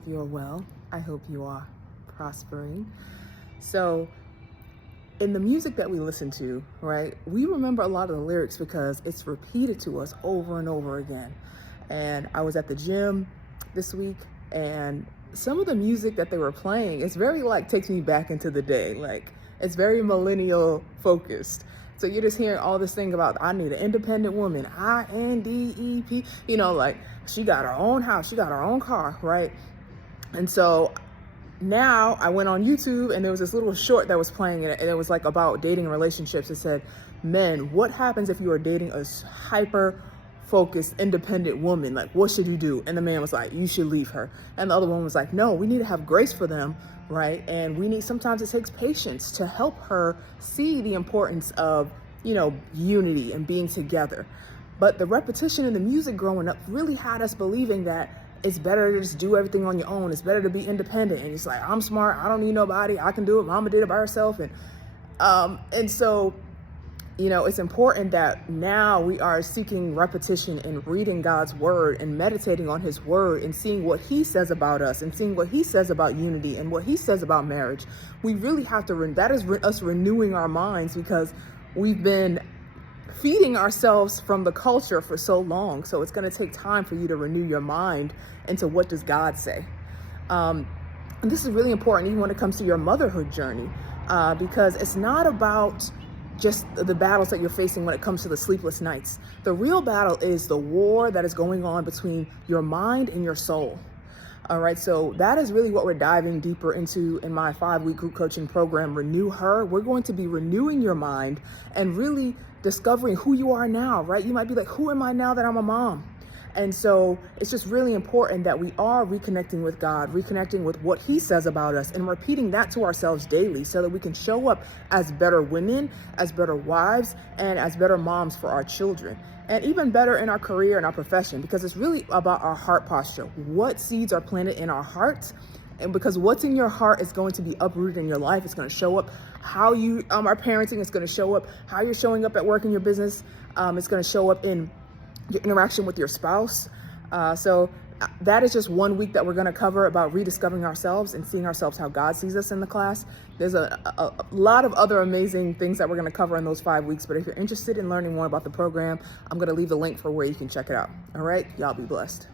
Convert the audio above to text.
hope you are well. I hope you are prospering. So, in the music that we listen to, right, we remember a lot of the lyrics because it's repeated to us over and over again. And I was at the gym this week, and some of the music that they were playing, it's very takes me back into the day. It's very millennial focused. So you're just hearing all this thing about, I need an independent woman, INDEP, she got her own house, she got her own car, right? And so now I went on YouTube and there was this little short that was playing, and it was about dating and relationships. It said, men, what happens if you are dating a hyper focused, independent woman? What should you do? And the man was like, you should leave her. And the other one was like, no, we need to have grace for them, right? And sometimes it takes patience to help her see the importance of, unity and being together. But the repetition in the music growing up really had us believing that it's better to just do everything on your own. It's better to be independent. And it's like, I'm smart, I don't need nobody, I can do it. Mama did it by herself. And so it's important that now we are seeking repetition and reading God's word and meditating on his word and seeing what he says about us and seeing what he says about unity and what he says about marriage. We really have to, that is us renewing our minds, because we've been feeding ourselves from the culture for so long. So it's going to take time for you to renew your mind into what does God say. And this is really important even when it comes to your motherhood journey, because it's not about just the battles that you're facing when it comes to the sleepless nights. The real battle is the war that is going on between your mind and your soul. All right, so that is really what we're diving deeper into in my 5-week group coaching program, Renew Her. We're going to be renewing your mind and really discovering who you are now, right? You might be like, who am I now that I'm a mom? And so it's just really important that we are reconnecting with God, reconnecting with what he says about us, and repeating that to ourselves daily so that we can show up as better women, as better wives, and as better moms for our children, and even better in our career and our profession, because it's really about our heart posture. What seeds are planted in our hearts? And because what's in your heart is going to be uprooted in your life. It's going to show up how you are parenting. It's going to show up how you're showing up at work in your business. It's going to show up in your interaction with your spouse. So that is just 1 week that we're going to cover about rediscovering ourselves and seeing ourselves how God sees us in the class. There's a lot of other amazing things that we're going to cover in those 5 weeks. But if you're interested in learning more about the program, I'm going to leave the link for where you can check it out. All right, y'all be blessed.